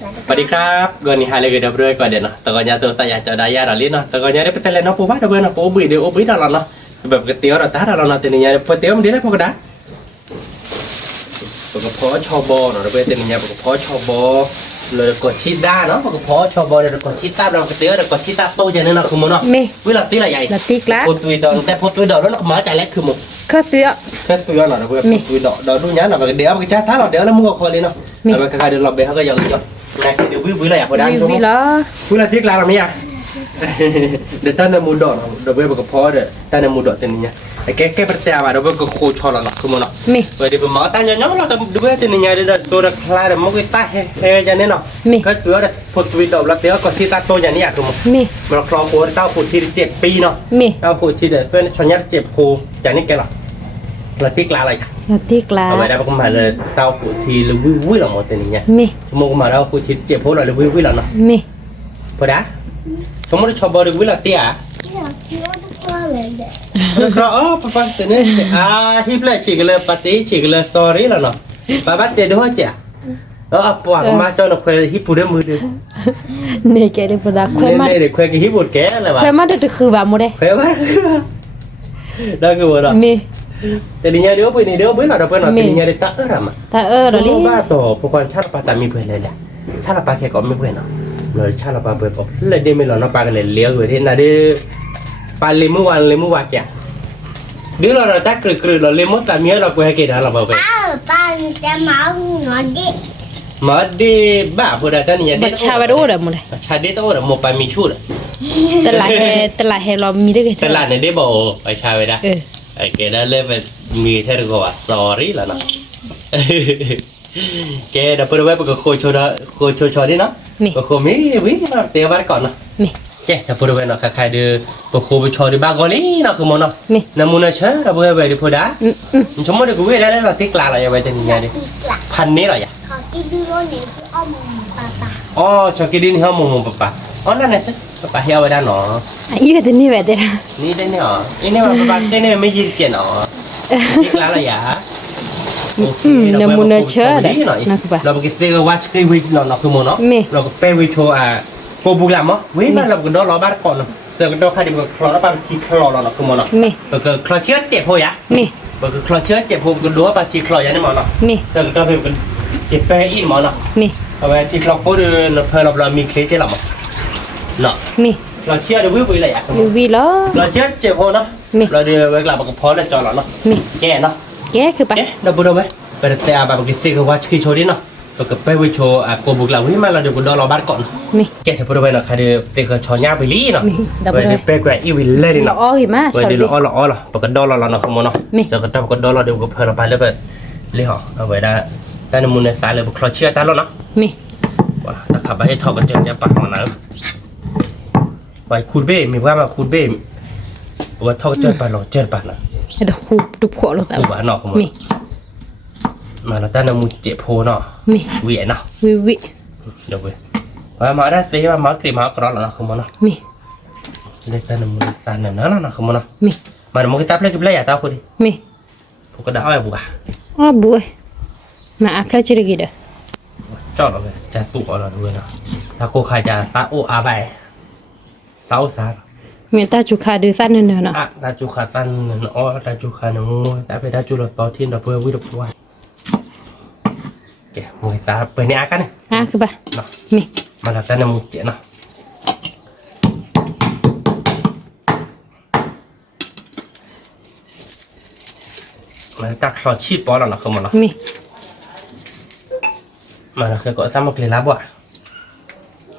สวัสดีครับเกินhari lagi dah berdoa kau dia noh. Tengoknya tu tak ya daya dah lino. Tengoknya dia petelan noh pun dah berno pun bui dia bui dah lah noh. Sebab ketiak dah tahan dah noh teninya petiak dia dah pun dah. Pokok pohon coba noh. Tapi teninya pokok pohon coba. Lalu kau cita noh. Pokok pohon coba dia kau cita dah ketiak dah kau cita tu je noh kumu noh. Bui latih lah ya. Latih lah. Potui dah. Tapi potui dah noh kemana cakap kumu. Ketiak. Ketiak noh. Tapi potui dah. Dah dulu nya noh. Dia apa cakap dah. Dia lah muka kau lino. Apa kakak dia lebih kakak yang dia. Này điều vui là ở đây đúng không? Vui là tiếc làm nha. Để ta nên mua đồ, đối với cái phó để ta nên mua đồ tên nha. Cái bát tèo và đối với cái khô cho là không muốn nào. Vậy thì mở ta nhớ là đối với tên nhà để tôi đã khai được một cái tay hay cho nên nào. Cái cửa là phụ tùy đầu là tiếng có si ta tôi nhà này không không? Mà nó khó của tao phụ thi chẹp pi nó. Tao phụ thi để bên cho nhát chẹp khô cho nên cái là tiếc là tiếc là vậy đó cũng phải là tao phụ thì là vui là một tên nha một mà đâu phụ thì chẹp phố là vui là nó phải đã không muốn cho bò được vui là tia à rõ papa tên này hiếp lại chỉ cái là party chỉ cái là sorry là nó và bắt tiền đó chứ apa mà cho nó khoe hiếp phụ đêm mưa được này cái này phải đã khoe mắt để khoe cái hiếp một cái là khoe mắt được khử vào một đây khoe mắt đó cái bộ đó tadinya dia apa ini dia boleh ada pernah tadinya dia tak era mah tak era ni cuma tu pokok cara patah mi boleh lah cara pakai kau mi boleh no lalu cara pakai kau lalu dia melo no pakai leliau dia nak dia paling lemu wakia dia lalu tak kru lalu lemu tak mi lalu pakai dah lalu pakai pan dia mau madi bah pada tadinya dia baca baru dah mulai baca dia tu orang mau pakai micu lah telah lo mi deh telah ni dia bawa baca beda cái đó lên về mì theo được gọi sorry là nó cái đó bây giờ khôi cho đi nó khôi mí nó tiêu bát còn nó cái đó bây giờ nó khai được khôi cho đi ba gói lý nó cứ muốn nó nằm muốn nó chơi đó bây giờ về đi phơi đá chúng mới được cái đấy là tiếc là vậy thì nhà điพันนี้rồi à cho cái đi không mùng papaนั่นไงปะเฮียไว้ด้านหนอยี่เป็นนี่แบบเดียวนี่ได้เนี่ยนี่มันปะได้เนี่ยไม่ยืนเกี่ยนหนอนี่กล้าละยาน้ำมันเชื่อเลยนะคุณป้าเราไปกินเฟกวัชกี้วิกเราคือโมเนาะเราก็เป้วิโชโกบุกลามะวิมันเราก็โดนล้อบ้านก่อนเนาะเสือก็โดนใครดีกว่าคลอแล้วปะทีคลอเราคือโมเนาะก็คลอเชื้อเจ็บหัวยะก็คลอเชื้อเจ็บหัวก็ดูว่าปะทีคลอยันนี่หมอเนาะเสือก็เป็นเจ็บเป้อีหมอเนาะเอาไปทีคลอก็เดินเพลินเรามีเคสเจ็บหรอเนาะเราเชื่อเดี๋ยววิ่งเลยอ่ะวิ่งล้อเราเชื่อเจ็บหัวเนาะเราเดี๋ยวเวลาบอกพอแล้วจอเราเนาะแก่เนาะแก่คือปะเราพูดเอาไว้ไปแต่อาแบบกินก็ว่าคือโชว์ดิเนาะเราก็ไปวิโชว์โกบุกเราวิ่งมาเราเดี๋ยวกูดอเราบ้านก่อนแก่จะพูดเอาไว้เนาะใครเดี๋ยวเตะก็ชอนยาไปลี่เนาะไปเดี๋ยวไปแกว่อีวิลเล่ดิเนาะอ๋อเห็นไหมไปเดี๋ยวล้อปกติดอเราเนาะขโมยเนาะจะก็ต้องปกติดอเราเดี๋ยวก็เพลินไปแล้วไปเลี้ยงเอาไว้ได้แต่ในมุมในตาเลยบุคลาเชื่อตาเราเนาะว่าถ้าขับไปให้ทอกันจะปากมันนะไปคูดเบ้มีว่ามาคูดเบ้ว่าทอเจอปลาหล่อเจอปลาหน่ะเดี๋ยวคูดูขวดลงแต่ว่าหน่อของมาแล้วแต่น้ำมูเจ็บโพเนาะเวียเนาะวิเดี๋ยวเว้ยว่ามาได้สิว่ามาครีมมากรอแล้วนะขโมยเนาะได้แต่น้ำมูสารนั่นนะขโมยเนาะมาน้ำมูกิตาเพลกิบเลยอย่าตาคนดิพวกก็ได้เอาบัวบัวมาอัพเลยจีรกิเด้อจอดเลยจะสุกเอาด้วยนะถ้าโคใครจะตาโออาใบตาโอซาเมียตาจุคาดื้อสั้นเนินเนาะตาจุคาสั้นเนาะตาจุคาหนูแต่ไปตาจุลต่อที่เราเพื่อวิดวันแกมวยตาเปิดในอากันเนี่ยคือปะนี่มาแล้วแต่น้ำมูเจเนาะมาตักคลอชีดปอแล้วเนาะคือมันเนาะมาแล้วเคยก็ซ้ำมาเกลือลาบ่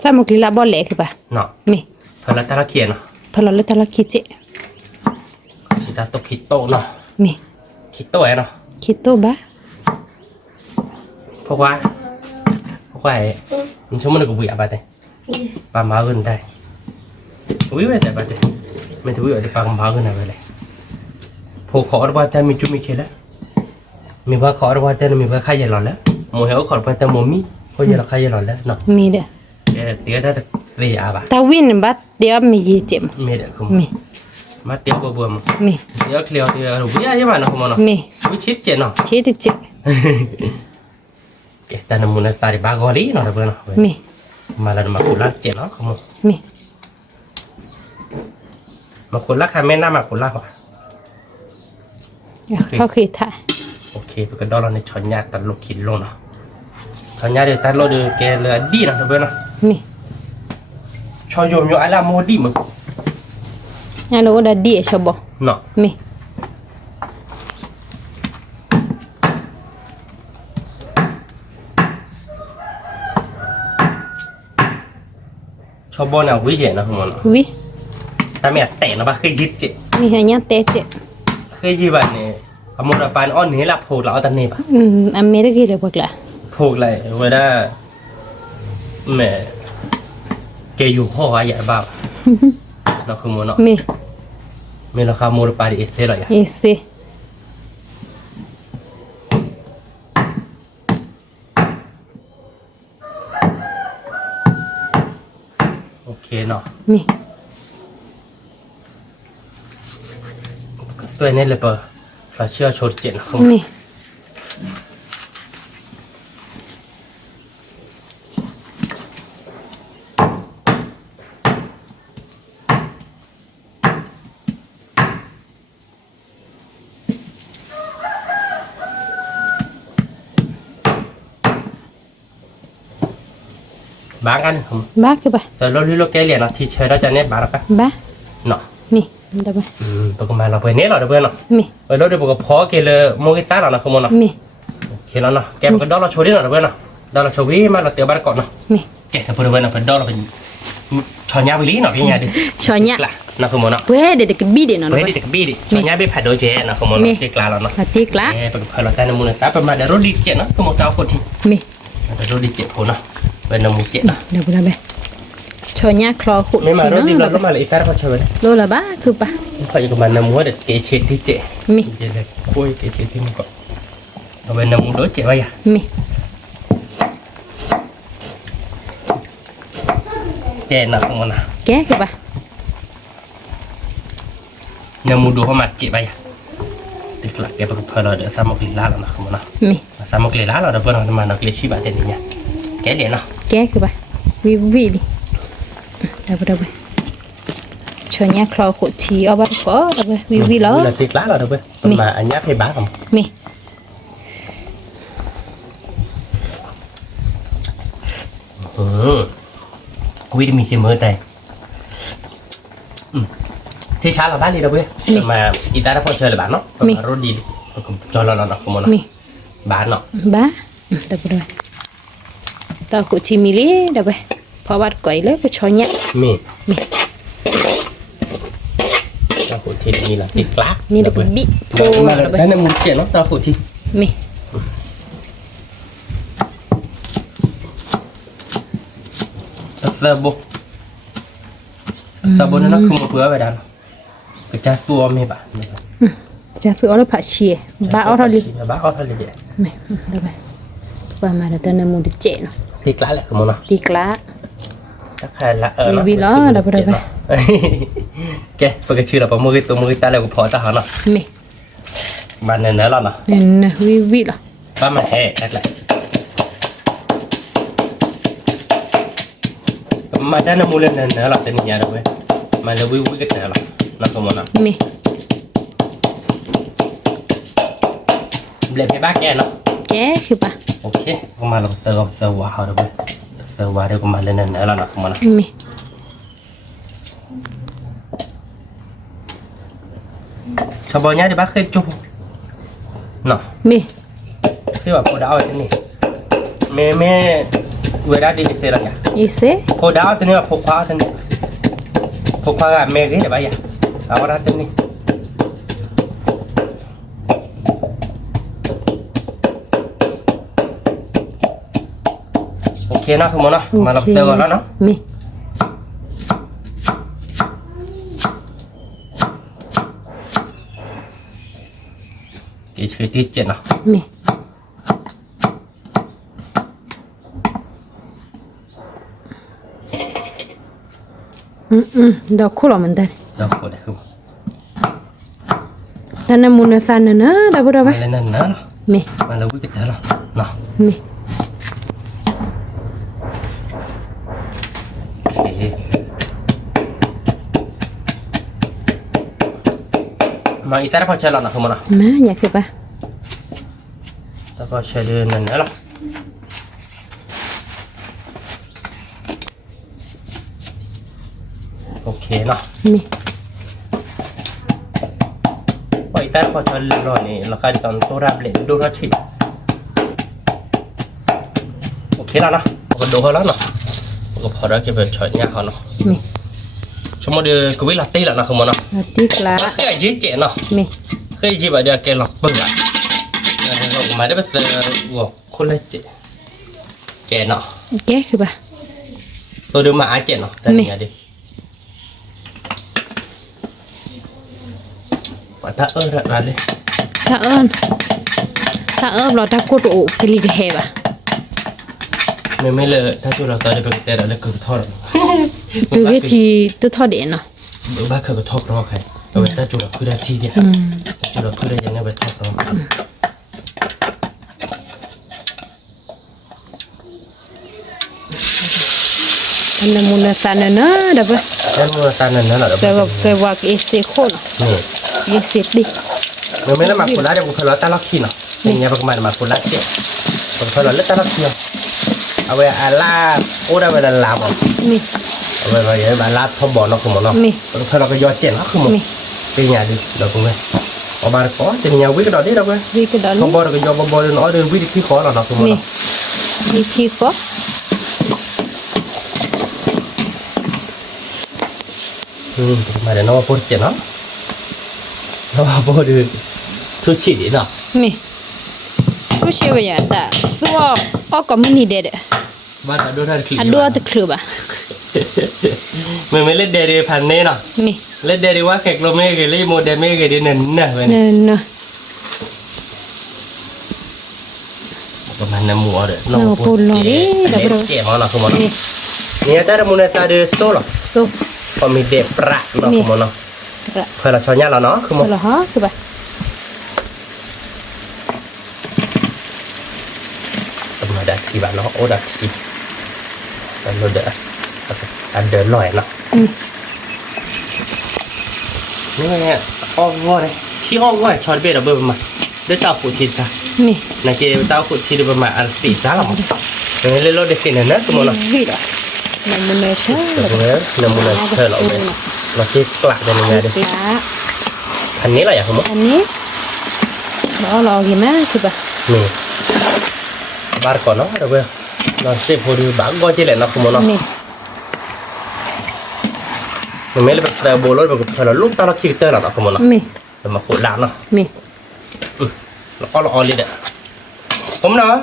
ซ้ำมาเกลือลาบ่เละคือปะเนาะพอแล้วตาละเขียนเนาะพอเราเล่นตาละคิดเจคิดตาโตคิดโตเนาะคิดโตเนาะคิดโตบ้าเพราะว่ามันชั่วโมงนึงก็วิ่งไปแต่ปลาหมาเกินได้วิ่งไปแต่ไปแต่ไม่ถือวิ่งไปปลาหมาเกินอะไรเลยพอขอรับว่าแต่มีจุ่มมีเขแล้วมีว่าขอรับว่าแต่มีว่าใครจะหล่อแล้วโมเหวขอรับว่าแต่โมมีเขาจะใครจะหล่อแล้วเนาะมีเด้อเดี๋ยวได้เรียบตาวินบัดเดี๋ยวมีเจ็บมีเด้อคุณมาเตี้ยบัวมั้งเดี๋ยวเคลียร์เดี๋ยววิ่งยังไงนะคุณมั้งเนาะวิ่งชิดเจ็บเนาะชิดเจ็บ แต่น้ำมันตาดิบากอลีเนาะเพื่อนเนาะ มี มาแล้วมาขุดลักเจ็ดเนาะคุณ มี มาขุดลักใครแม่น้ามาขุดลักวะ เขาคือถ่าย โอเคเพื่อนดอลเราในช้อนยาตัดลูกขินลงเนาะช้อนยาเดี๋ยวตัดโลเดี๋ยวแกเลยดีนะเพื่อนเนาะ มี ช้อนโยมโยอะไรโมดีมึง อันนู้นดีชอบบ่ เนาะ มี ชอบบอลเนี่ยวิเจนะคุณ วิ แต่แม่แต่นะบ้าเคยยึดเจ มีหายาเตะเจ เคยยึดแบบนี้อมรปานอ้อนนี้ละผูกเราตอนนี้ปะ อเมริกาเดี๋ยวพวกละ ผูกเลยเวลาแม่แกอยู่ห้องอะไรบ้างเราคือโมเนาะ มี มีราคาโมรปาดิเอเซ่หรอ เอเซ โอเคเนาะ มี ตัวนี้เลยเปล่าเราเชื่อโชดเจนคุณ มีบางกันผม บ้าคือปะ แต่เราที่เราแกเรียนเนาะที่เชยเราจะเน็ตบางแล้วปะ บ้า เนาะ มีได้ปะ ปกมาเราไปเน็ตเราเพื่อนเนาะ มี เราเดี๋ยวปกพอเกลือโมกิซ่าเรานะคุณโมเนาะ มี โอเคแล้วเนาะแกมันก็ดอลเราโชว์ได้หน่อยเพื่อนเนาะดอลเราโชว์วิมาเราเตียวบ้านก่อนเนาะ มี แกถ้าเพื่อนเพื่อนเนาะเพื่อนดอลเราเป็นชอนยาวิลีเนาะพี่ยาดิ ชอนยะ กล้านะคุณโมเนาะ เว้ยเด็กๆบีเด่นเนาะ เฮ้ยดิตกบี้ดิชอนยาไปผัดโดเจนะคุณโมเนาะเกล้าเราเนาะ ปฏิกละ เอ้เป็นเพื่อนเราแต่ในมูลนิธิประมาณเดี๋ยวรถดีเจเนาะคุณโมเจ้าคนที่ มี เดี๋ยวรถดีเจคนเนาะเป็นน้ำมูเจเนาะ เดี๋ยวพูดไปชอนยะคลอขุด ไม่มารถดี เนาะ เรามาเลยอีฟ้าเขาเชิญ โลละบ้าคือปะ พออยู่กับมันน้ำมูเด็ดเกเชที่เจ มี เจเลยคุยเกเชที่มันก็เอาเป็นน้ำมูโดเจไว้อะ มี แกนะคุณโมนะ แกคือปะ น้ำมูดูเข้ามาเจไว้อะติดหลักแกเป็นเพื่อนเราเดี๋ยวสามกลีลาเรานะคุณโมนะ มี สามกลีลาเราเดี๋ยวเพื่อนเรามาเราเกลีชีบะเต็นนี่เนี่ยแกเดี๋ยวเนาะ แกคือปะวิวิดิเดี๋ยวพูดไปชอนยะคลอขุดชีเอาบ้าก็เดี๋ยวไปวิวิล้อ เราติดล้าเราเดี๋ยวเพื่อนมาอันนี้ให้บ้าผม มี วิธีมีเสมอแต่ที่ช้าเราบ้านดีเราเพื่อนมาอีตาเราพอเชิญเลยบ้านเนาะมารถดีจอเราเนาะคุณโมเนาะ มี บ้านเนาะ บ้าเดี๋ยวพูดไปตาขุดชีมิลิเดี๋ยวไปพอวัดก่อยเลยไปชอนยะ มี มี ตาขุดที่นี่แหละติดล้า นี่เดี๋ยวไปบิโพ มา เดี๋ยวไป แล้วในมุมเจ๋เนาะตาขุดที่ มี เซอร์โบนั่นคือมือเพื่อไปดันก็จะตัวมีบ้าน จะฝึกเอาแล้วผัดเชียบ้าเอาเท่านี้ บ้าเอาเท่านี้ ไม่เดี๋ยวไปประมาณเดือนนึงมันจะเจ๋เนาะ ติดล้าแหละคุณโมเนาะ ตีกละ ถ้าใครละแกเปิดชื่อเราปะมือตัวมือตาแล้วก็พอตาหาเนาะ มี บ้านเนื้อเราเนาะ เนี่ยวิวิล่ะ บ้านมันแห้แหละมาด้านมูลเนื้อเราเป็นยังไงด้วยมาเลยวิวกันแต่ละนะคุณโมเนาะ มี เบลให้บ้าแกเนาะ แกคือปะ โอเคก็มาลองเซอร์วาเขาด้วยเซอร์วาเดี๋ยวก็มาเล่นเนื้อเราเนาะคุณโมเนาะ มี ชาวบ้านเนี่ยเดี๋ยวบ้าเคยจุบเนาะ มี ที่แบบโคดาวที่นี่แม่เวลาดีเสร็จแล้วเนี่ย อีเซ่ โคดาวที่นี่แบบพกคว้าที่นี่พกคว้ากับแม่กี่เดี๋ยวไปอ่ะเอาละที่นี่โอเคนะคุณโมเนาะมาลองเซอร์ก่อนแล้วเนาะ มี กี่ชื่อที่เจ็ดเนาะ มีดอกคู่หรอมันได้ เราโคได้คือ แต่น้ำมันสั่นนะเดี๋ยวพูดไป มาเล่นเนื้อเนาะ มี มาเลยวิ่งกันเถอะเนาะ มี มาอีแต่พอใช้แล้วนะคือมันนะ má nhà kia ba แล้วก็ใช้เดือนนั่นแหละโอเคเนาะ mi พออีแต่พอใช้แล้วนี่แล้วก็ตอนตัวรับเล่นดูรถชิดโอเคแล้วนะก็ดูเขาแล้วเนาะก็พอแล้วเก็บไปใช้เนี่ยเขาเนาะ mi ชั่วโมงเดียวก็วิ่งลัดตีแล้วนะคือมันเนาะ là tiếc lá เคยยืดเจ๋เนาะ mi เคยยืดแบบเดียวแกหลอกเบิ่งอ่ะเราไม่ได้ไปเจอหัวคนละเจ๋แกเนาะ ké kia ba ตัวเดิมมาอาเจ๋เนาะแต่เนี่ยดิว่าถ้าอะไรเลย ta ơn là ta cốt ổ cái gì cái hẹp à ไม่เลยถ้าจุดเราตอนนี้เป็นแต่เราเลิกคือทอด từ cái thì tôi thọ điện à เดี๋ยวบ้าเคยไปทอดรอใครเอาไว้ถ้าจุดเราคือได้ที่เดียวจุดเราคือได้ยังไงไปทอดรอ anh là muốn là san nữa đâu vậy นั่นมูลค่านั้นนั่นแหละ cái vào cái xe khôn นี่ cái xe đi มันไม่ละมาคนละเดี๋ยวผมเคยเราตาล็อกขี้เนาะเนี่ยประมาณมาคนละเจ๋ผมเคยเราเลือกตาล็อกขี้เอาไว้อาลาโอ้ได้เวลาลาบ mi เอาไว้เยอะมาลาทอมบอลเนาะคือมันเนาะผมเคยเราก็ยอดเจ๋เนาะคือมันเป็นยังดิเราคงเลยเอาบาร์ก็จะมีอย่างวิ่งกระโดดนี่เราเว้ย vì cái đó ทอมบอลก็ยอมบอลน้อยเดินวิ่งที่คอเราเนาะคือมัน mi đi chi có มาเดี๋ยวน้องมาพูดเจ๋เนาะน้องมาพูดดูทุกชีดิเนาะ mi cứ xe bây giờ ta cứ ở có mini để đấy บ้านเราดูได้คลิป à đua từ khử ba ไม่เล่นเดรีพันนี่เนาะ mi เล่นเดรีว่าแขกโรเมกเล่โมเดเมกเดนั่นน่ะเว้ย nè nè ประมาณนั้นหมูเด้อ น้องพูดหน่อยดิเดี๋ยวไปดู เก๋มาเนาะคือมัน mi เนี่ยแต่ละมูลค่าเดือดโซ่หรอ so พอมีเดประเนาะคือมันเนาะ ra เคยเราชอบเนี่ยเราเนาะคือมัน là hả cái ba กำลังดัดทีบ้านเนาะโอ้ดัดทีแล้วเราเด้ออันเดินลอยเนาะ mi นี่ไงอ้อว่าเลยที่อ้อว่าชอบเบ็ดเอาเบอร์มาได้เต้าขุดทีซะ mi นักเก็ตเต้าขุดทีได้ประมาณอันสี่ซะหรอเป็นเล่นรถเด็กเนี่ยนะคือมันเนาะ vì đó là muốn nói sao แต่ตรงนี้น้ำมันเธอเราเลยเราเช็คกลัดในงานดิ lá อันนี้อะไรอย่างผม anh ấy đó là gì má cái ba นี่บาร์ก่อนเนาะเดี๋ยวเว้ยเราเซฟพอดีบางก้อนที่แหละเนาะคือมันเนาะ mi มันไม่ได้แบบแต่โบรถแบบเราลูกตาเราคิดเตอร์เนาะคือมันเนาะ mi เรามาขุดล้างเนาะ mi แล้วก็เราออลิดอ่ะผมเนาะ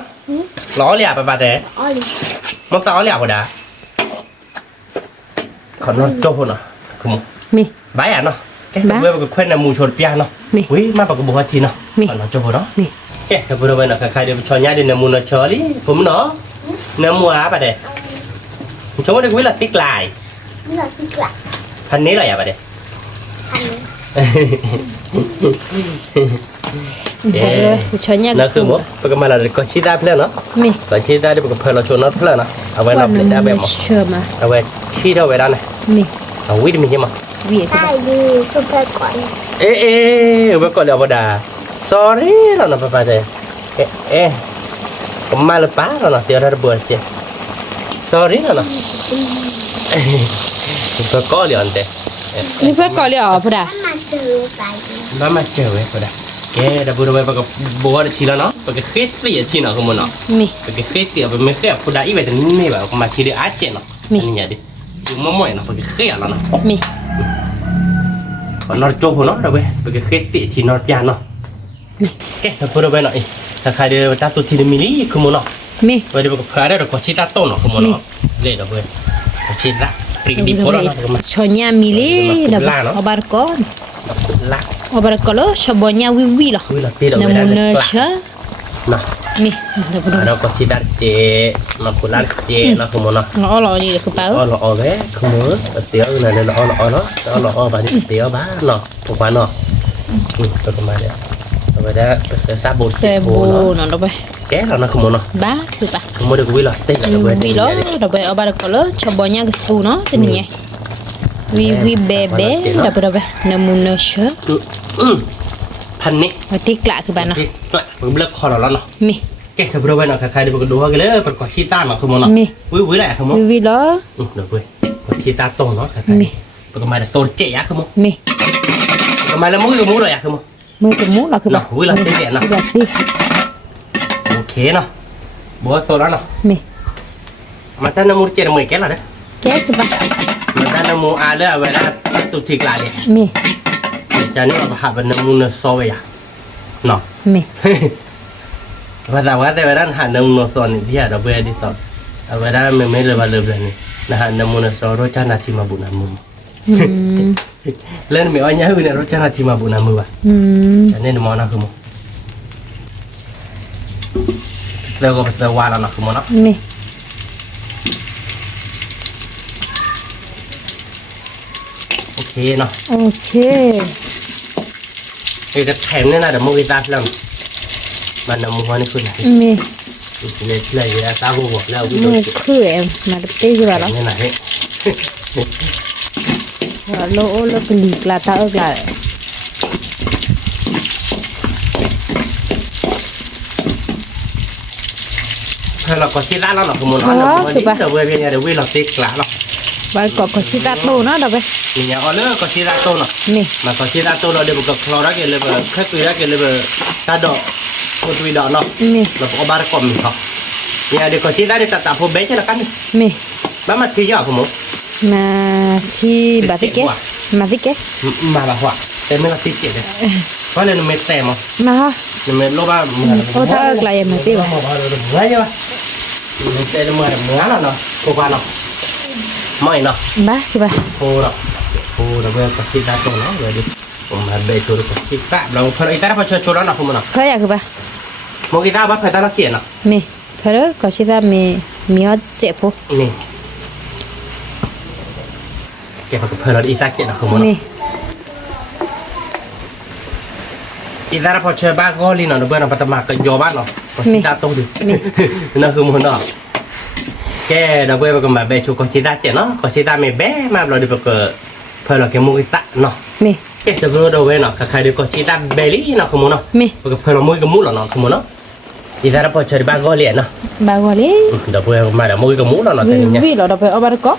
ล้อเลียไปปะแต่ ôi มันต่อเลียพอดาขอนอนโจ้เนาะคือมัน mi บายอ่ะเนาะแกเว้ยแบบเคลื่อนในมูชนเปียเนาะ นี่ วิมาปากกบัวทีเนาะ นี่ ขอนอนโจ้เนาะ mi แกถ้าพูดไปเนาะใครเดี๋ยวชอนยาเดี๋ยวน้ำมูนชอลี่ผมเนาะน้ำมัวปะเด้ชมว่าเด็กวิลาติ๊กลาย nó là cái lạ พันนี้อะไรอ่ะปะเด้ anh rồi cho nha นั่นคือมั้งปกติมาเราก็ชี้ได้เพื่อนเนาะ mi ก็ชี้ได้ที่ปกติเราชวนนัดเพื่อนเนาะเอาไว้รับเลยได้แบบมั้ง chờ mà เอาไว้ชี้ได้ไว้ได้นะ mi เอาวิ่งมีใช่ไหม vì cái ai đi tôi phải gọi เอ๊ะไว้ก่อนเดี๋ยวพอดา sorry เราเนาะป้าเจ๊เอ๊ะผมมาเลยป้าเราเนาะเดี๋ยวเราเบื่อเจ๊ sorry เราเนาะก็ก็เดี๋ยวอันเจ๊ mi phải coi liệu phụ đà mà từ tại มาเจอไว้พอดาแกดับบูดไว้ปกติบัวทีแล้วเนาะปกติเคสเสียทีเนาะคุณมันเนาะ mi ปกติเคสเสียไปไม่เคยพอดาอีเวนต์นี้แบบมาทีเดียวอาเจเนาะนี่ไงดิอยู่มั่วๆเนาะปกติเคยแล้วเนาะ mi นอนโจ้เนาะดับเว้ยปกติเคสเสียทีนอนยานเนาะแกดับบูดไว้หน่อยถ้าใครเดี๋ยวตาตุทีเดมิลี่คุณมันเนาะ mi ไว้เดี๋ยวก็พาได้เราก็ชิดาโต้เนาะคุณมันเนาะเลยดับเว้ยชิดละปริกดิโพละเนาะคุณมัน cho nha mi li Mà đập la nó. ở bar con ละ ở bar con lo cho bỏ nha vi vi lo วิลาตีเรา nằm ไม่ได้ muốn เลย chờ เนาะ mi đập bù เราก็ชิดาเจมาพูดละเจเนาะคุณมันเนาะ nó lo đi được cái อ๋อ bao เราอ๋อเว้ยคุณมันเตี๋ยวนั่นเลยเราอ๋อเนาะเราอ๋อแบบนี้เตี๋ยวบ้าเนาะถูกป่ะเนาะตัวประมาณเนี้ยเอาไปได้ไปเสียซาบู xe โบเนาะ bù nó đâu vậy แกเรานะคุณมันเนาะ ba thứ ba คุณมันเดี๋ยวกูวิลาตีเราไป vi lo đập ở bar con lo cho bỏ nha cái phu nó thế này vi vi bé bé đập đâu vậy nằm muốn chờ พันนี้ ว่าติ๊กละคือบ้านเนาะ ติ๊กละผมเลิกคอแล้วเนาะ มี แกจะบริเวณใครๆเดี๋ยวก็ดูว่ากันเลยประกอบชีต้าเนาะคือมันเนาะวิแหละคือมัน วิเหรอ เดี๋ยวเว้ยกดชีต้าตรงเนาะใครๆประกอบมาแต่โซนเจ๊ยะคือมัน มี ประกอบมาแล้วมือเลยอะคือมัน มือกับมุกเนาะคือบ้าน วิละเจ๊เนาะ แบบนี้ โอเคเนาะบัวโซนแล้วเนาะ มี มาตั้งน้ำมือเจ๊มือแกแล้วเด้อ แก๊สคือบ้าน มาตั้งน้ำมืออาเลือเวลาตุกทีกลายเลย มี จะนี่มาหาเป็นน้ำมือโซเวียเนาะ มี ว่าแต่เวลาหาน้ำมือโซนที่เราเบื่อที่สุดเวลาไม่เลยว่าเลิกเลยนี่นะฮะน้ำมือโซรสชาตินาทีมาบุญน้ำมือเล่นไม่อ้อยเนี่ยคือเนี่ยรสชาตินาทีมาบุญน้ำมือว่ะอันนี้มองนะคือมั้งแล้วก็เป็นวาแล้วนะคือมั้งเนาะ มี โอเคเนาะ โอเค ไอ้กระแถมเนี่ยนะเดี๋ยวมือตาแล้วมันน้ำมือนี่คือไหน มี เลยตาหัวแล้ว มือคือเอ็มมาเต้คือบ้านเนาะ นี่ไหน ว่าโลเป็นลีกลาตาเอิกลา เราก็ชิดแล้วเนาะคือมันเนาะวันนี้เดี๋ยวเว้ยเดี๋ยวเว้ยเราติ๊กละเนาะ บ้านก็ชิตาโตเนาะเด้อไป นี่เนี่ยเอาเลยก็ชิดาโตเนาะ มี มาก็ชิดาโตเราเดี๋ยวก็คลอรักเกลือแค่ตัวรักเกลือตาดอกคนตัวดอกเนาะ มี เราก็บาร์คอมเขาเนี่ยเดี๋ยวก็ชิดาเดี๋ยวตัดผมเบสแล้วกัน มี บ้ามาที่ยอดของมึง มาที่บาติเกมาติเก มาละหัวแต่ไม่ละติเจ็ดเลยเพราะเนี่ยมันไม่เต็มอ่ะ มาฮะ มันไม่รู้ว่ามึง โอ้ถ้าเอิกลายังมาติวะ เฮ้ยว่ะมันเต็มเหมือนแล้วเนาะกูว่าเนาะไม่เนาะ บ้าคือบ้า โอ้เนาะโอ้เราเมื่อก็คิดได้ตรงนั้นเลยดิผมมาเบย์ตัวก็คิดแป๊บเราพอไอ้ตาพอชวนแล้วเนาะคุณมันเนาะ เขาอยากคือบ้า โมกิตาบ้าใครตาเราเขียนเนาะ มีเพราะก็ชิตามีอเจ็บปุ๊ นี่แกพอเพิ่นเราอีตาเขียนเนาะคุณมัน มี อีตาพอชวนบ้าก็ลีเนาะเบื่อเนาะปัตตามาก็ยอบ้านเนาะก็คิดได้ตรงดินั่นคือมันเนาะแกเราเบื่อก็มาเบย์ชูก็คิดได้เจ็ดเนาะก็คิดได้ไม่แบ้มาเราเดี๋ยวก็เพิ่นเราแกโมกิตาเนาะ มี เอ๊ะเดี๋ยวเราเว้ยเนาะใครเดี๋ยวก็คิดได้เบลี่เนาะคุณมันเนาะ มี ก็เพิ่นเรามือกับมูแล้วเนาะคุณมันเนาะอีตาพอชวนบ้าก็เลียนเนาะ บ้ากว่าเลย เดี๋ยวเพื่อนมาเดี๋ยวมือกับมูแล้วเนาะแต่เนี่ย วิเราเดี๋ยวไปเอาบาร์ก็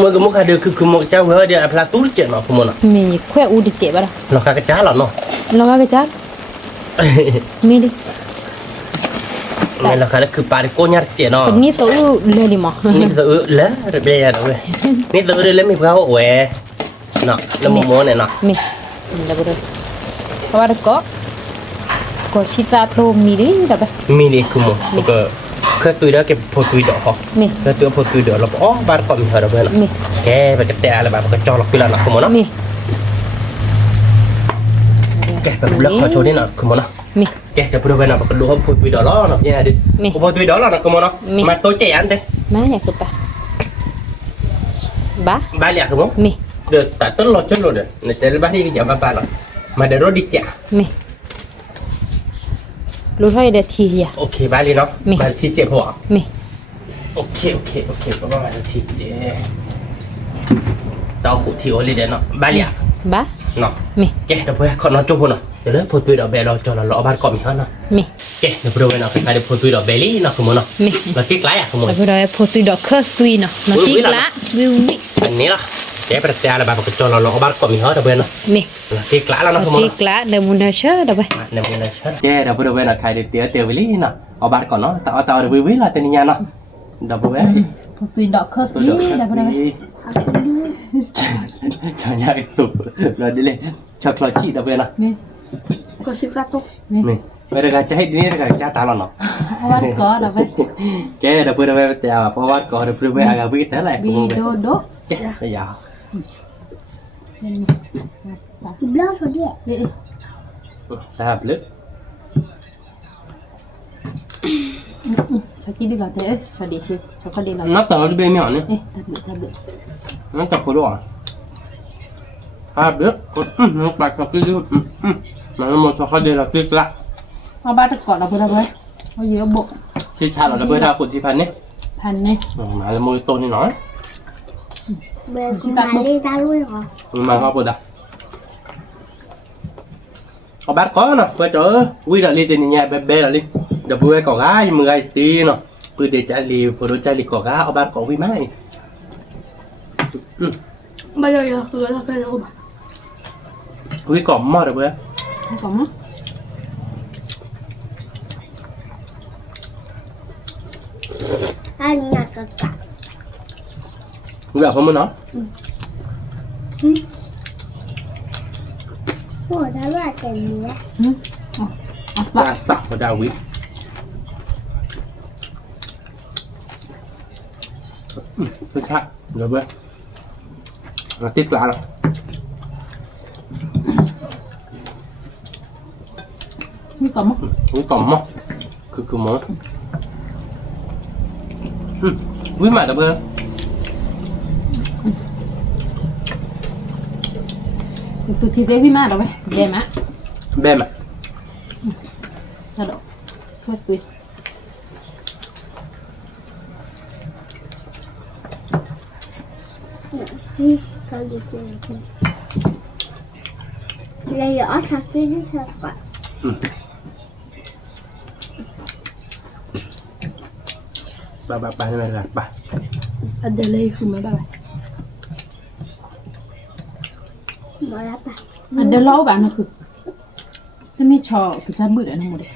มือกับมูค่ะเดี๋ยวคือมือเจ้าเว้ยเดี๋ยวพลาตูเจ็บเนาะคุณมันเนาะ มีแควอูดิเจ็บบ้า เราคากระจ้าหรอเนาะ เรามาไปจ้ามีดิ เนี่ยเราคาคือปาริโกญาเจ็บเนาะ เป็นนี่ตัวเลยดิมั้ง นี่ตัวแล้วเดี๋ยวเบี้ยเนาะเว้ยนี่ตัวแล้วไม่เขาเว้ยเนาะแล้วมูเนี่ยเนาะ มีเดี๋ยวไปดูบาร์ก็ชิตาโตมีดิเดี๋ยวไป มีนี่คือมูก็เคยตัวเดียวเก็บพอตัวเดียวเขา มี เคยตัวพอตัวเดียวเราอ๋อบาร์ก็มีเหรอเว้ยเนาะ มี แกไปกระแตอะไรแบบก็จอหลักไปแล้วเนาะคุณมันเนาะ มี แกแบบเลิกขอโชว์นี่เนาะคุณมันเนาะ มี แกเดี๋ยวไปดูไปเนาะก็ดูว่าพอตัวเดียวแล้วเนาะเนี่ยดิพอตัวเดียวแล้วเนาะคุณมันเนาะมาโตเจอันเด้ มาอยากคือปะบ้า บ้านเรียกคือมั้ง มี เดี๋ยวตัดต้นรถจนรถเดี๋ยวในใจบ้านที่จะบ้านหรอมาเดี๋ยวรถดิจ่ะ มีรู้เท่าไหร่เดี๋ยวทีอ่ะ โอเคบ้านนี้เนาะบ้านที่เจ็บหัว มี โอเคประมาณที่เจ็บเตาขุดที่โอลิเดนเนาะบ้านเรียก บ้า เนาะ มี แกเดี๋ยวเพื่อนขอนอนจุ๊บเนาะเดี๋ยวเลยพอตุยดอกเบลเราจอเราบ้านก่อนมีเขาเนาะ มี แกเดี๋ยวเพื่อนเนาะใครเดี๋ยวพอตุยดอกเบลี่เนาะขโมยเนาะ มี เรากิ๊กไล่อะขโมย แล้วพอได้พอตุยดอกเคอร์ซุยเนาะมาติ๊กละวิวนี่ อันนี้เนาะแกประเดี๋ยวอะไรบ้างก็จอเราบ้านก่อนมีเขาเดี๋ยวเพื่อนเนาะ มี เรากิ๊กไล่แล้วเนาะขโมย ติ๊กละเดี๋ยวมุนเชื่อเดี๋ยวไป เนี่ยมันเลยชัดแกเดี๋ยวเพื่อนเนาะใครเดี๋ยวเตี๋ยววิลี่เนาะเอาบ้านก่อนเนาะแต่เอาเดี๋ยววิลละแต่นี่เนาะเดี๋ยวเพื่อน พอตุยดอกเคอร์ซุยเดี๋ยวไปได้ ฉันอยากตุบเราดิเลยชอบคลอชีเดี๋ยวเพื่อนเนาะ มีก็ชิฟาตุมี นี่เวลาจะให้ดีนะก็จะตาเราเนาะ เอาวันก่อนเดี๋ยวไป แกเดี๋ยวเพื่อนไปแต่ว่าเพราะว่าก่อนเดี๋ยวเพื่อนไปอาวิทย์นั่นแหละ ดีโดโด แกไม่ยาว Thì blau số điện. ตาบลึก ชอบกินดีกว่าเต้ชอบดีชิชอบคนดีหน่อย นับแต่เราดิเบย์ไม่อ่อนนี่ เอ๊ะทับเบิด นับแต่คนรู้อ่ะตาบลึกนับปากสักทีมันหมดสักทีเราตึกละ เอาบ้านตะกอดเราเพื่อนเอาไว้เอาเยอะบก ที่ชาเราเบย์ทาขุดที่พันนี่ พันเนี่ย มาแล้วมือโตนี่น้อย Bây giờ con đi ta luôn hả? มาเข้าปวดอ่ะ ở bát có nè bây giờ quy là đi trên nhà bé là đi giờ vừa có gái 10 tí nè vừa để chạy lì vừa đối chạy lì có gái ở bát có quy mai bây giờคือเราไปแล้ว quy cỏm mà được vừa cổng á anh nhặt cả cả quy bảo không muốn nó của nó là cái gì á và tặng vào đào quý thứ khác rồi vừa nó tiết lá rồi cái cổng á quý cỏm mà cứ món quý mà được vừa từ khi dễ vi ma đâu vậy đẹp á bé mà là độ thôi tùy có gì xem đây là ở sạc kia nó sao vậy bà này là bà ở đây lấy không mấy bà mở lắp à anh đỡ lâu bạn nó cứ thế mới cho cái chăn bự để nó một đấy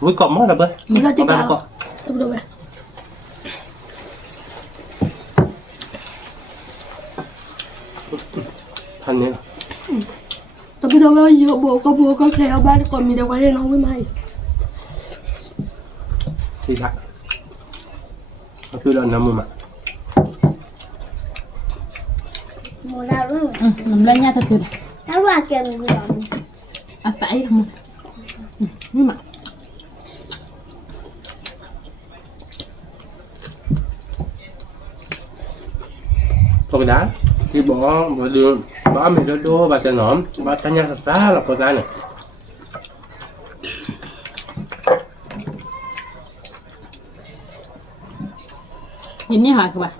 quý cỏm mà được vừa mình là tiếp bà vào cọ tiếp đâu vậy thân nhé tapi đâu vậy giờ bố có theo ba còn mình đâu quay lên không với mày thì thật tôi là năm mươi mà mua đâu luôn làm lên nha thật tuyệt đó là kèm gì đó à phải không nhưng mà thôi đá thì bỏ đường bỏ mình cho đua và cho nóm và cho nhà xa là có ra này nhìn như hỏi các bạn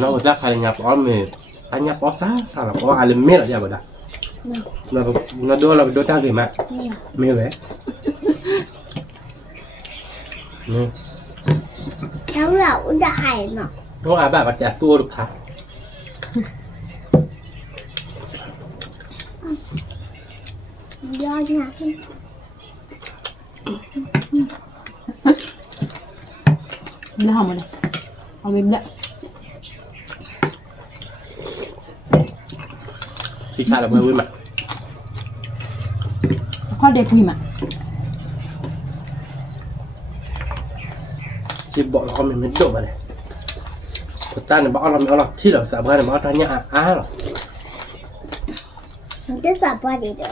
nó có ra khai nhà bỏ mình anh nhà bỏ xa sao là có ai lên mét ở nhà vậy đó nó đua là đua ta gì mà mê vậy cháu lẩu đại mà có ai bà chả tua được hả do nhà là hỏng rồi này hỏng bìm lệ xí xa là bơi với mặt khoan đẹp gì mà chỉ bỏ con mình mới độ vào này ta này bỏ làm nó chỉ là sợ bơi này bỏ ta nhá rồi mình cứ sợ qua đi được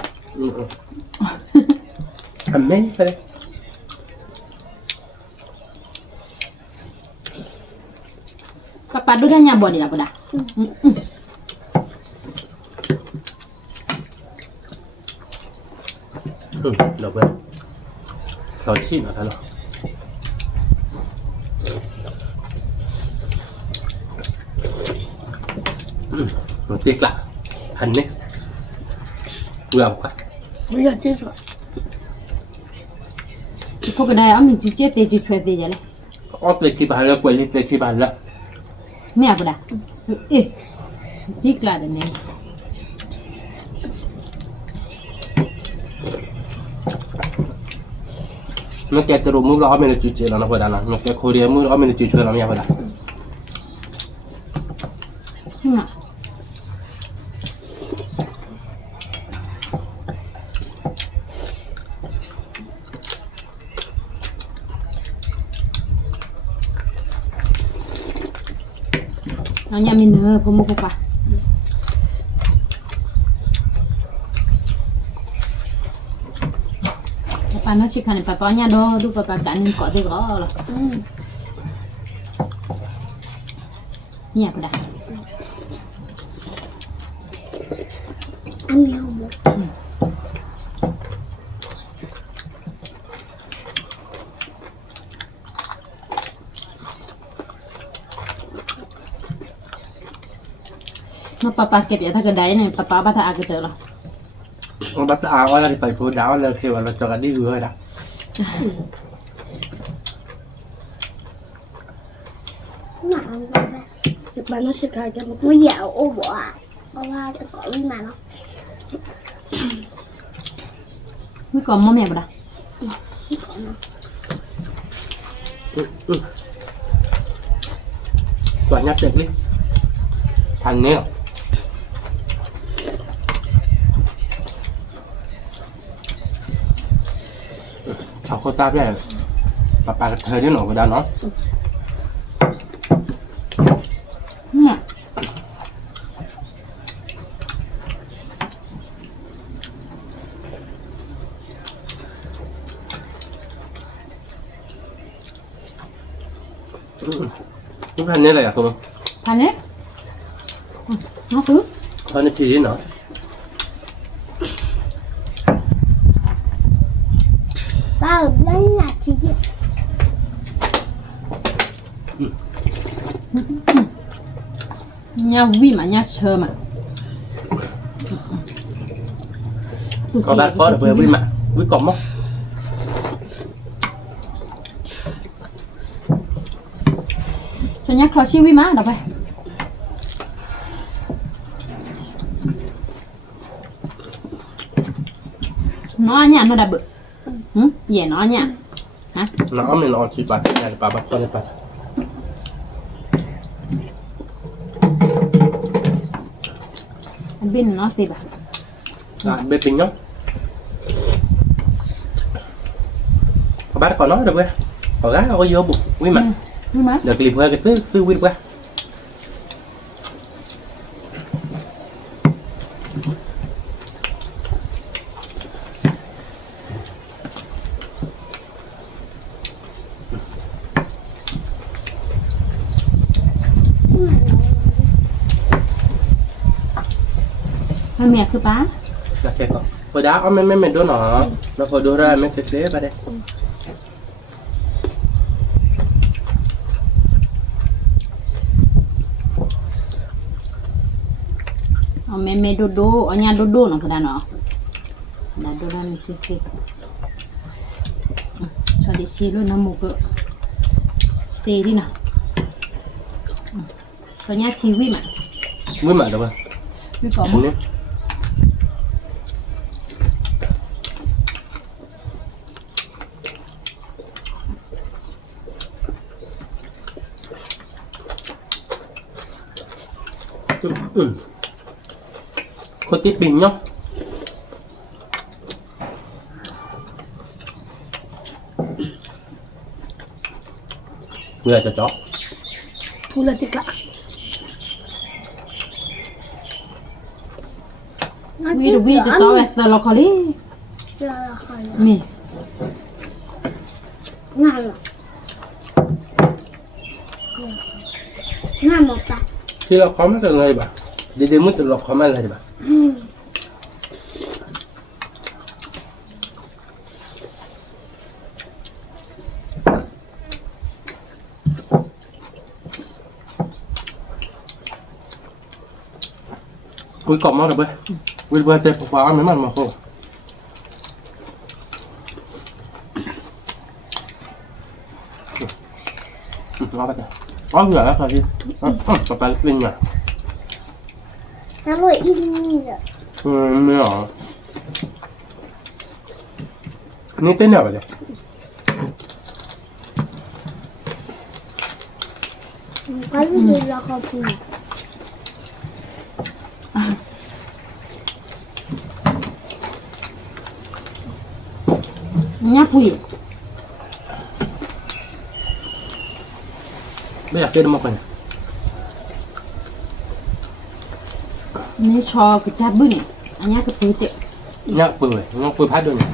ăn mấy cái đấy các bạn đưa ra nhà bò đi là bò đã được rồi rồi chi mà thôi nó tiếc lạ hành đấy vừa quá bây giờ chết rồi có cái này mình chỉ chết thì chỉ thuê gì vậy này ớt lên khi bàn là quay lên khi bàn là mẹ bò đã ê tiếc là đây này nó kẹt từ mưa đó mình là chịu chết là nó phải đàn nó kẹt khối đi mưa đó mình là chịu chết là mình phải đàn nhưng mà nó nhà mình nữa có một quả papa nó chỉ cần papa nhà đó lúc papa cả nên có thể có là nhà của đã ăn nhiều một Papa ket ya ta ke dai ne papa ba ta a ke te lo. Ông bắt áo là phải phun đáo là khi mà nó cho cái đi vừa đó. Bạn nó sẽ cài cho một cái dạo ô bỏ à. Bao la cho cỏ đi mà nó. Mi ko mo me ba da. Quả nhát đẹp đi. Thành nè. Chào cô ta biết bà thời đến nổ vào đó nó. Nha. Cũng thành nên là không? Thành đấy. Nó cứ. Thôi nó chỉ đến nó. Ba ở đây là chỉ gì? Nha vi mà nha sơ mà. Có bạn có được với mà với cổng không? Cho nha kho siêu vi má đâu vậy? Nó nha nó đã bự. Về nó nha. Hả? Nó mình nó chỉ bật này bà bật con này bật. Bên nó thì bà. Bên tính nhá. Có bác còn nó được không? Có gái có vô bụng quý mà. Quý mà. Được liệp qua cái sư quý qua. Mẹ cứ bá. Là cái con. Hồi đó mấy đứa nó hồi đứa ra mấy cái vào đây. Mẹ đô ở nhà đô nó phải đàn nó. Là đô ra mình xí. Cho đi xí luôn nó một cái xí đi nào. Cho nhà thì quý mà. Quý mà được không? Quý có một. Có tiếp bình nhá. Người cho chó. Thu là thịt lạ. Vi cho chó về tờ lọc khỏi đi. Là khỏi. Mẹ. Ngon rồi. Ngon một ta. Khi là khó mất rồi người bà. Đi mất từ lọc khó mất rồi bà. Quý cọp mất rồi bơi. Quý bơi tê phục vào mấy mặt mà khô. Ngon bắt nè. Có người đó thôi chứ. Có bà linh nhỉ. Nó rồi in rồi. Mới ở. Nên tên nào vậy? Có gì là không phụ. Nhá quỷ. Bây giờ kia nó mọc này. Nếu cho cái chả bự này, anh nhá cái bự chị. Nhá bự phát được này.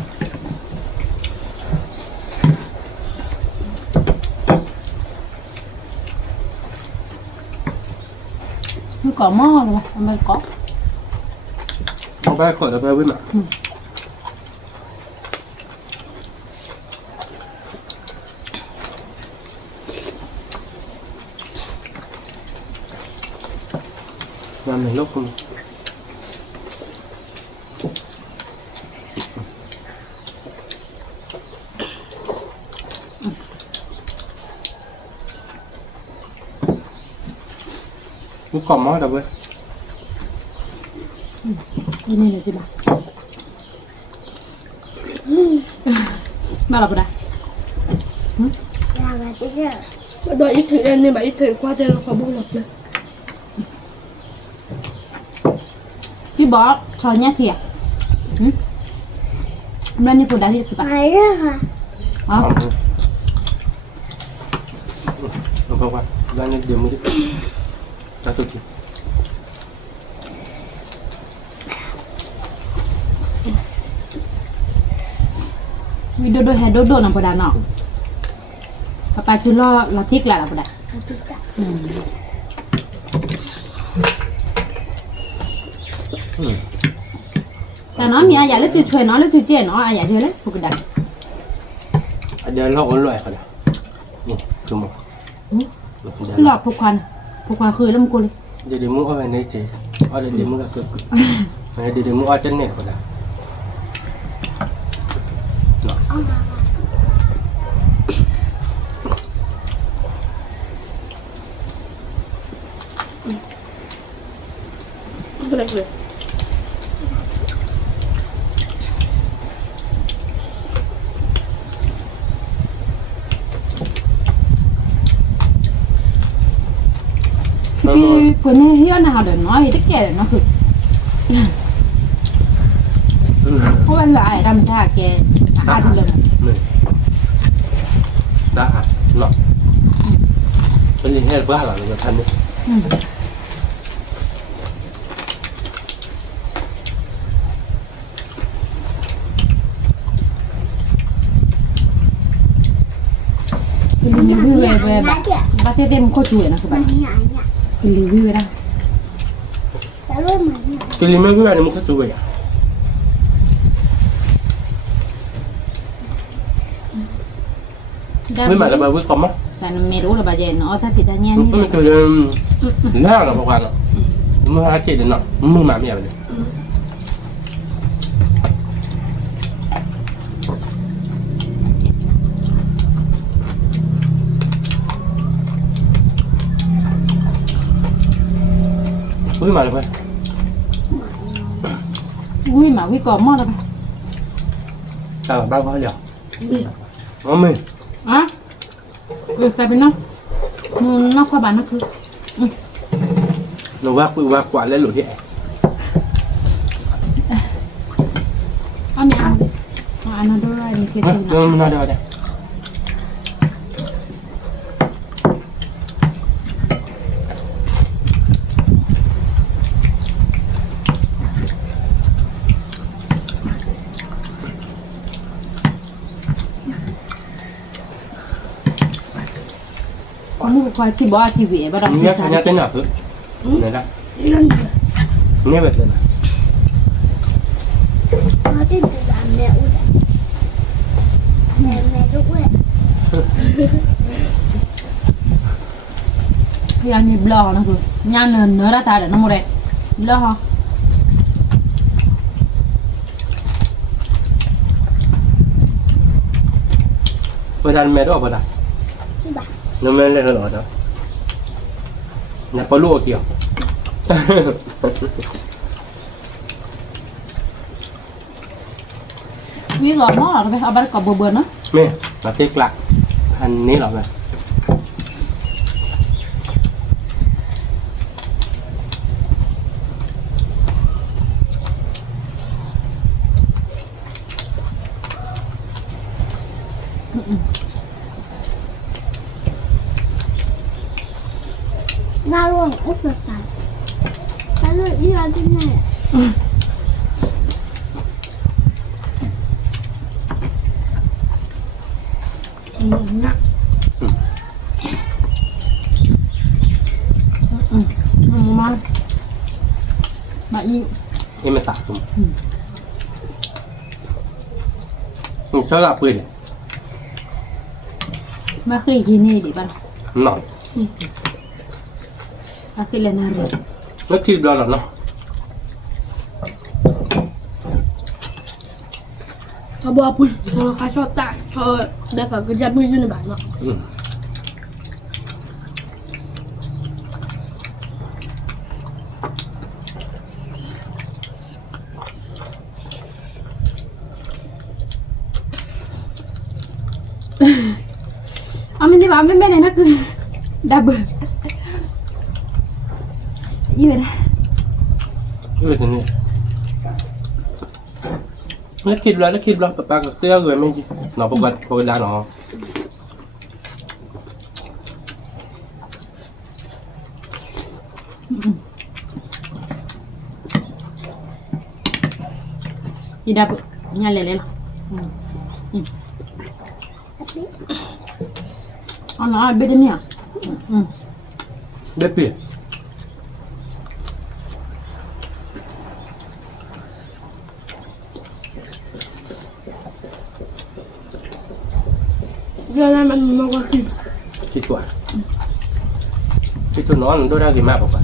Nó có mò rồi, anh mới có. Không phải khỏi được với mà. làm này lúc không cái còn món đâu vậy cái này là gì bà bà là bà đây đợi ít thời gian nên bà ít thời qua đây là khó buông lọc này cái bó cho nhá thiệt hôm nay phụ đá đi phụ Mày đó hả? không qua ra nên điểm mới ra tôi chịu video đôi hay đôi đôi làm phụ đá nọ papa chú lo là tiếc là phụ đá ta nói mi ai lấy chữ thuê nó lấy chữ chê nó ai chơi lấy phụ đá anh giờ lo ổn loại phải nè cứ một lọt phục khoan khơi lắm cô đi giờ để mua ở này chế ở đây để mua cả cực này để mua ở chân này phải cái này rồi cái quần này hiên nào để nói thì tất cả nó cực không ăn lại đâm ra kẻ ai thì lần này đã hả nọ cái gì hết quá là người thân đấy cái review về bà sẽ thêm cô chuối nào các bạn cái review đó cái gì mới cái này một cái chuối à với mà là bà với con á bạn mẹรู้là bà dạy nóถ้าผิดทางเงี้ย cái cái nào là một khoản rồi mua hai chị đến nọ mua mà mẹ vậy với mà được vậy vui mà vui có món đâu bà sao là bao nhiêu ngon mì á sai bên nó qua bán nó cứ nó vác quả lên lụt vậy mẹ ăn đi ăn nó đâu rồi mình sẽ thử nó đâu đây nó qua chỉ bỏ chỉ về bắt đầu nhớ nhớ thế nào hử này đó nghe vậy này Nó tên là mẹ út mẹ lúc ấy thì anh ấy blog nó cứ nhăn nữa đã tại nó một đẹp blog hả bữa nay mẹ đó bữa nay nó mẹ lên rồi đó nhà có lúa kìa quý gọt món là phải học bắt cọp bừa nữa mẹ là tiếc lạc anh ní rồi ra luôn út sạch ra luôn đi vào trên này mà yêu em mới tạt luôn sao là quên mà khi gì này để bạn nọ à cái lên này nó chìm ra là nó เขาบอกปุ่นเขาชอบตายเขาได้ฝากกระยัดมืออยู่ในบ้านเนาะ เอาไม่ได้ว่าไม่ได้นะคือดับเบิลยี่ไปได้ cái gì này nó chìm ra bà cái tiêu người mấy gì nó bọc đá nó ยี่ดับงานเลยเลยอ๋อเนาะเบ็ดเนี่ย bếp bia เรื่องนั้นมันมากกว่าคือ chít quả cái chỗ nó đôi ra gì mà bọc à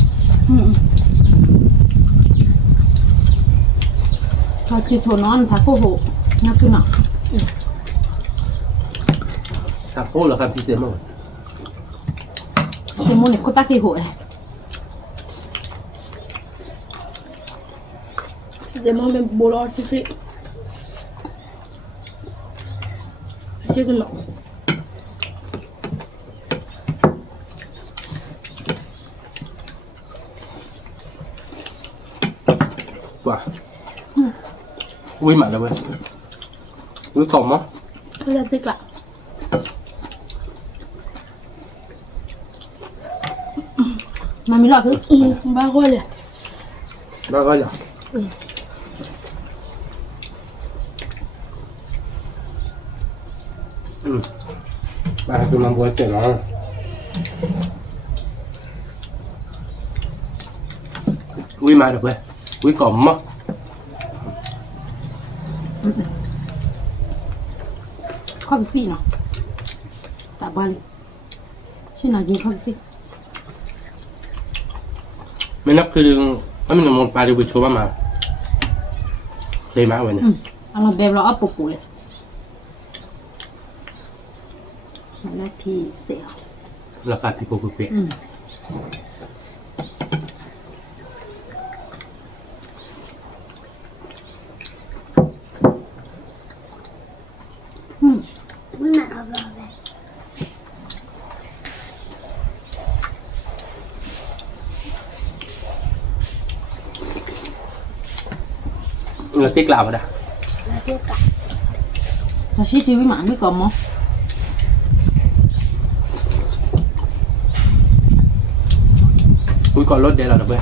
พอคือโทนอนพักโคโหนักขึ้นอ่ะ sao khô là làm gì thế mà เซมูเนี่ยโคตรขี้โหเลย เดี๋ยวมันเป็นโบราณที่สิเจ๊กันเนาะ quả ui mà là vậy ui còng á เขาจะติดละ มันมีหลอดคือ บ้าก็เลย đó coi rồi ba tôi làm vui chuyện nó ui mà được vậy ui còng á ข้าวซี่เนาะตาบาลีชื่อหน่อยกินข้าวซี่ mấy nắpคือมันเป็นมันปลาดิบชัวร์มาเลยมาวันนี้ เอาเราแบบเราเอาปูเลยแล้วพี่เสียว ราคาพิโกกุเปะ มันหนาวเลย là tiếc làm rồi đó แล้วเจ๊กะ จะชี้ชีวิตหมาไม่ก่อนมั้ง ui còn lót đây là được vậy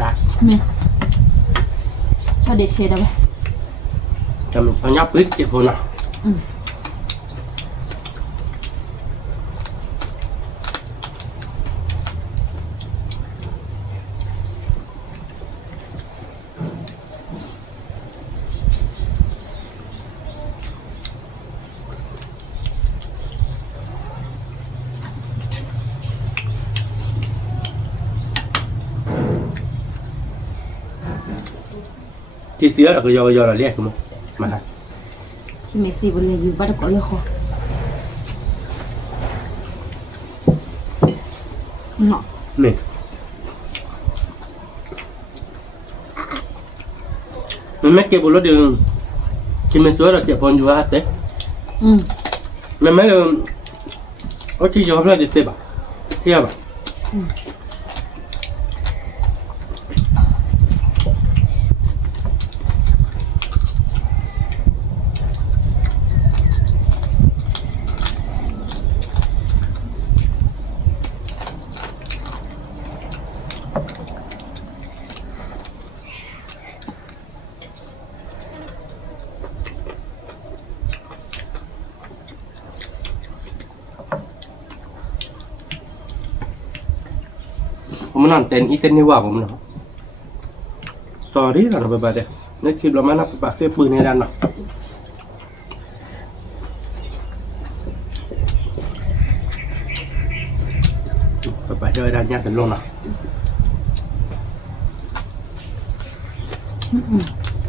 là ไม่ชอบเด็กเชดเอาไป cho mình có nhóc ít chịu thôi nàoที่เสียlà cái do là liệt không mà ที่เมสซี่บนเรืออยู่บ้านก่อนเลยคอเนาะ mình mình mấy cái bộ lót đường khi mình sửa là chạy phone vừa hết đấy อืม mình mấy ở chỉ cho nó đi tiếp à tiếp àผมนอนเต้นอีเต้นนี่ว่าผมเนาะ sorry เราไปเดี๋ยวนี่คลิปเรามานับปากเพื่อปืนในด้านเนาะไปเจอด้านยากเป็นลงเนาะ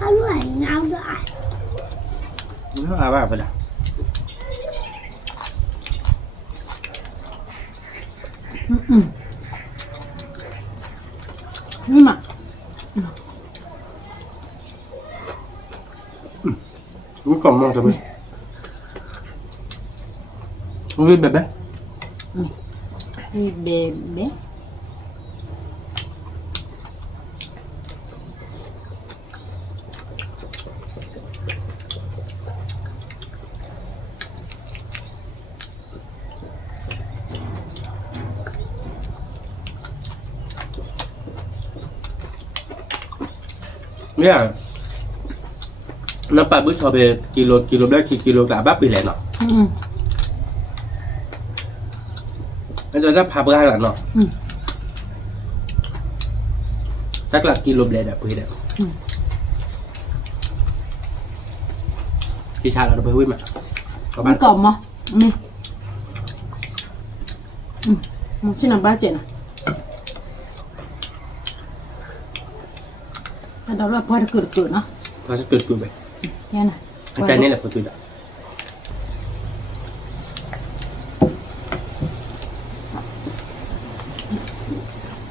อร่อยน้ำด้วย nó à ba phải là nhưng mà cũng còn ngon rồi không biết bẹp đấy thì bé nghĩa là nó phải bước cho về kilo đây thì kilo cả bắp bị lẻ nọ bây giờ sắp hạp ra là nọ chắc là kilo lẻ đẹp quý đẹp thì sao là nó phải huyết mà có đi cổng mà nè xin làm ba chuyện à đó là qua được cửa nó nó sẽ cực cực vậy nghe này cái này là phải cực đó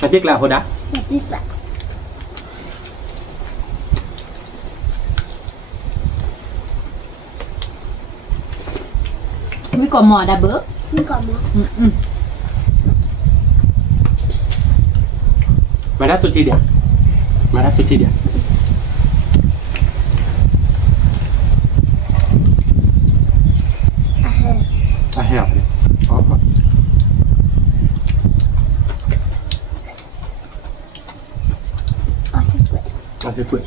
cái tiếc là hồi đã Thật tuyệt vời. với cỏ mò đã bữa Không còn nữa. mà đã tôi chi điểm mà đã tôi chi điểm à heo đó à thế quậy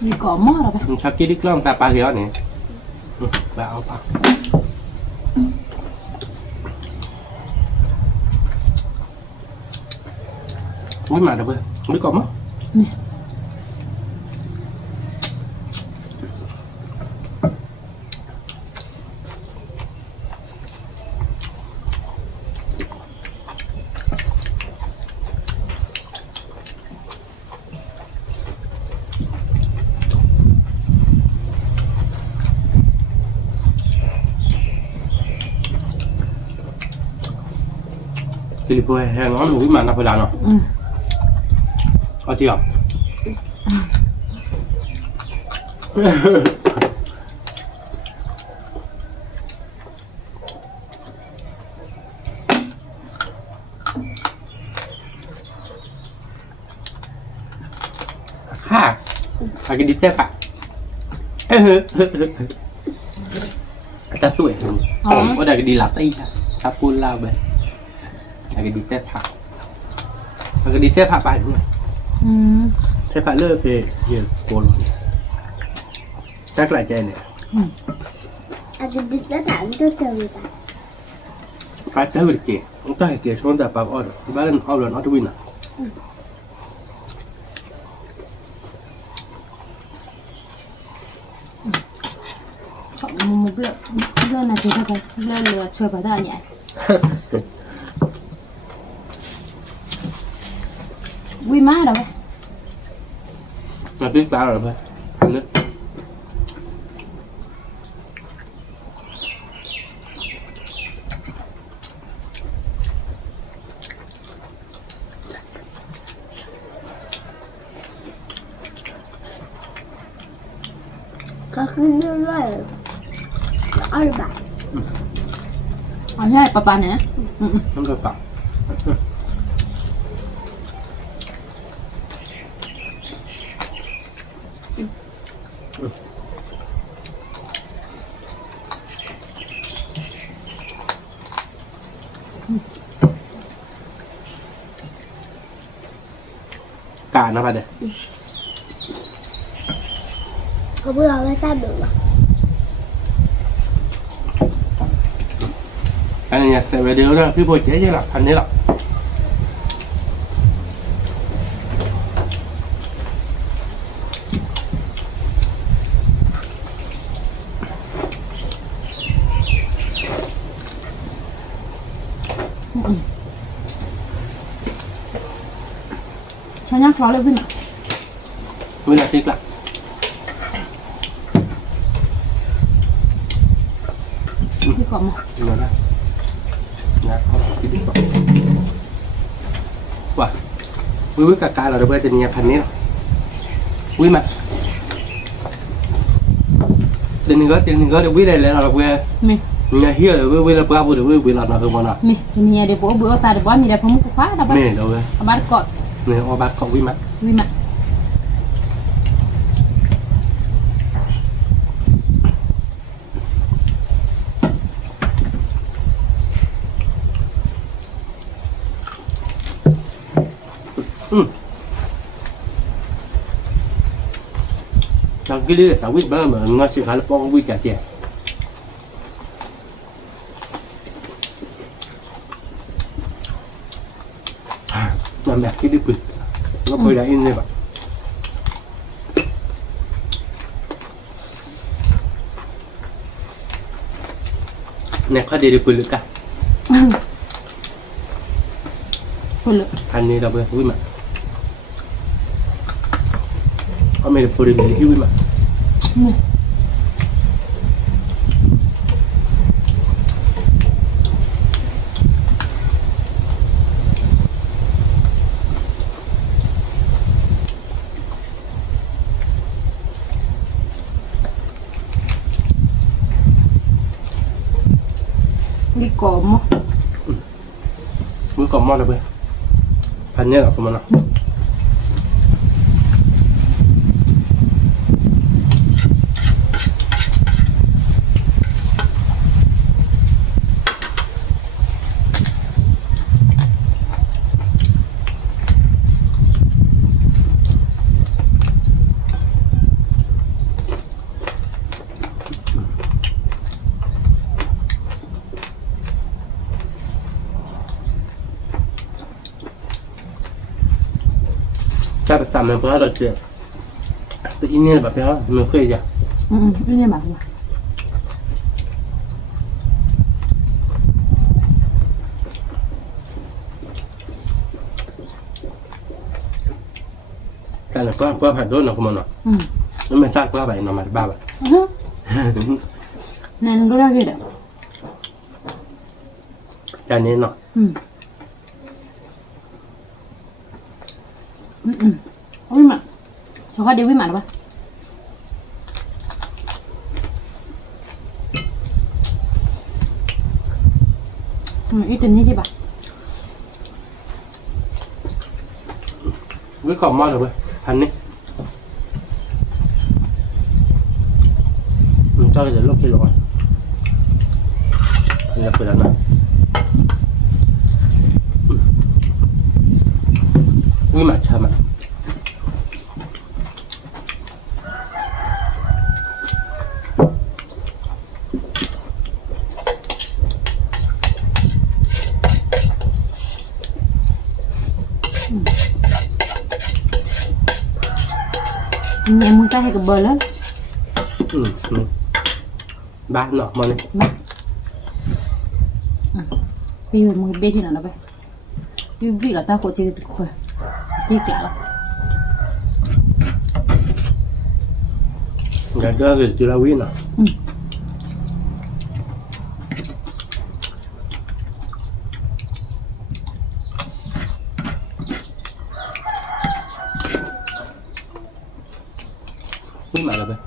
vì cỏ mò rồi vậy sao kia đi con ta ba hiểu này ba áo pa mới mà đâu bơ mới có mất thì bữa hè nó đủ mà nó phải làm nó có chưa ha cái đi tép à ta tuổi có đây cái đi lạp tay ta pun lao về cái đi tép hạ cái đi tép hạ bài đúng rồi tép hạ lơ về nhiều cô rồi chắc lại chơi này À, thì đi sẽ thẳng cho trời ta. phải tới được kìa không tới kìa xuống tập vào order ba lần order nó win à một lần là chỉ thôi lần lừa chơi vào đó nhỉ vui má đâu là biết bao rồi thôi nước Có cái như vậy. Đó là bạn. ở đây papa nè không được bảo cả nó vào đây Không biết là sao được à? cái này nhặt về điều đó cái bồi chế chứ là thành thế là ใช้ย่างคลอเลยพี่หน่อย เวลาติ๊กละ พี่กรอบมา ดูนะนะเขาคิดดีกว่าว่ะวิกากาเราจะเปิดจะเนี่ยพันนี้หรอวิมาเดี๋ยวนึงก็เดี๋ยววิได้เลยเราเพื่อ มี เนี่ยเฮียเลยวิเราเพื่อพูดเดี๋ยววิเราหน้าคือมันอ่ะ มีเนี่ยเดี๋ยวพวกเบื่อตาเดี๋ยวว่ามีแต่พมุกคว้าแต่บ้า เนี่ยเดี๋ยวเลย บ้านกอด เนี่ยเอาบัตรของวิมา วิมาจากกี่เลยจากวิบ้าเหมือนงั้นสิขาเราป้องวิจัดเจ้นั่นแบบกี่ดีปุ๊บก็พอได้อินเลยแบบเนี่ยเขาดีดีปุ๊บเลยกัน คนละ อันนี้เราไปวิ่งมาเขาไม่ได้พูดเลยที่วิ่งมาวิกรอบมั้ง วิ่งก่อนมอดเลยไปพันนี้หรอประมาณนั้นถ้าไปตามมันเพราะเราเจอแต่อีนี่แบบนี้มันเคยจะ ไม่ได้หมายว่า แต่เนี่ยก็ผัดโดนหน่อยคุณมันหน่อยแล้วไม่ทราบก็ไปนอนมาบ้าแบบ นั่นก็ได้กี่เด้อ จานนี้หน่อย วิมาชอบเดี๋ยววิมาหรอปะอีตัวนี้ใช่ปะ วิ่งก่อนมอดเลยไปพันนี้เจ้าจะลบที่หลงนี่เปิดแล้วนะวิ่งมาชามาเนี่ยมือใส่ให้กับเบอร์แล้ว บ้านเนาะมัน มาพี่มือเบที่ไหนนะไปพี่เราตาโคตรที่คุยที่กล่าว อยากจะเกิดจุฬาวินอ่ะวิ่งมาเลย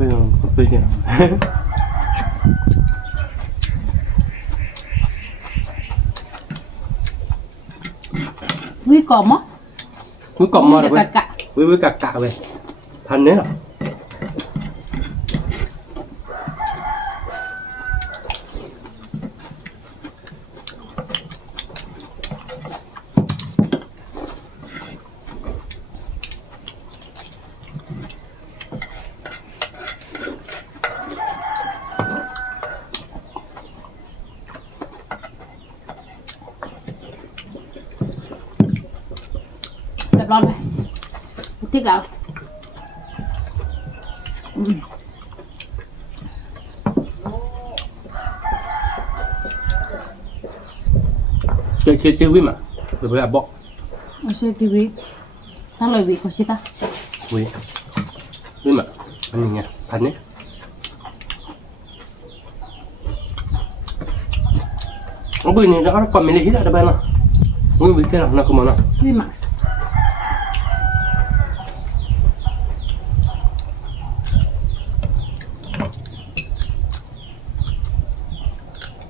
ไปไปเนี่ย วิกรอบมั้ง วิ่งก่อนมอดเลย กะ วิ่งกะไปพันนี้หรอ ร้อนไปติ๊กแล้ว chơi với mà rồi bây giờ bỏ เอาเสื้อทีวีถ้าเลยวีก็ชิตา với mà anh nhìn nha thành đấy ông bây giờ nó còn mình lấy hết ở đây bên nào nguyên vị thế nào nó không mà nào วีมา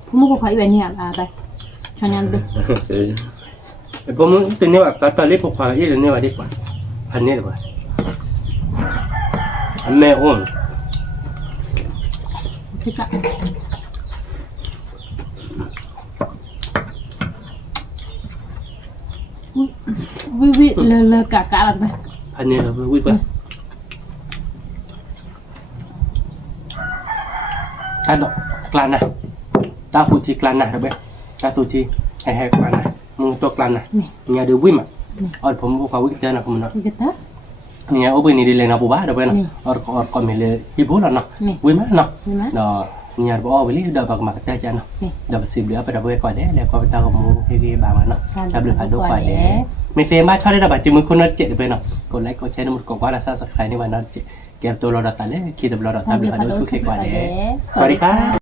พูดมุกเขาอีแบบนี้อ่ะไปชอนยันดู ผมตัวนี้แบบตอนเล็กผมขอที่ตัวนี้ว่าดีกว่าพันนี้ดีกว่าอันแม่อ้วน ติ๊กละวิเลกะอะไรไป พันนี้เราวิ่งไปตาดอกกลานนะตาฟูจิกลานนะครับเบ้ตาฟูจิให้กลานนะมึงตัวกลานนะเนี่ยเดี๋ยววิ่งมาอ๋อผมขอวิ่งเจอนะผมเนาะ วิกตา เนี่ยโอ้ยนี่ดีเลยนะปุ๊บอ่ะเดี๋ยวไปนะก็มีเลยฮิบุแล้วเนาะวิ่งมาเนาะเนาะเนี่ยบอกว่าวิ่งเดี๋ยวบอกมาแต่เจ้าเนาะเดี๋ยวสิบเดี๋ยวไปเดี๋ยวไปก่อนเด้แล้วก็ไปตามกับมูเฮดีบางมันเนาะจับเรือผ่านดูก่อนเด้ไม่เฟรมบ้านชอบได้ระบาดจิมือคนนั้นเจ็ดไปเนาะกดไลค์กดแชร์น้ำมันกดว่าแล้วซับสไครต์ในวันนั้นเก็บตัวเราดัดสายเลยคิดตัวเราดัดตามเรือผ่านดูทุกเขตก่อนเด้สวัสดีครับ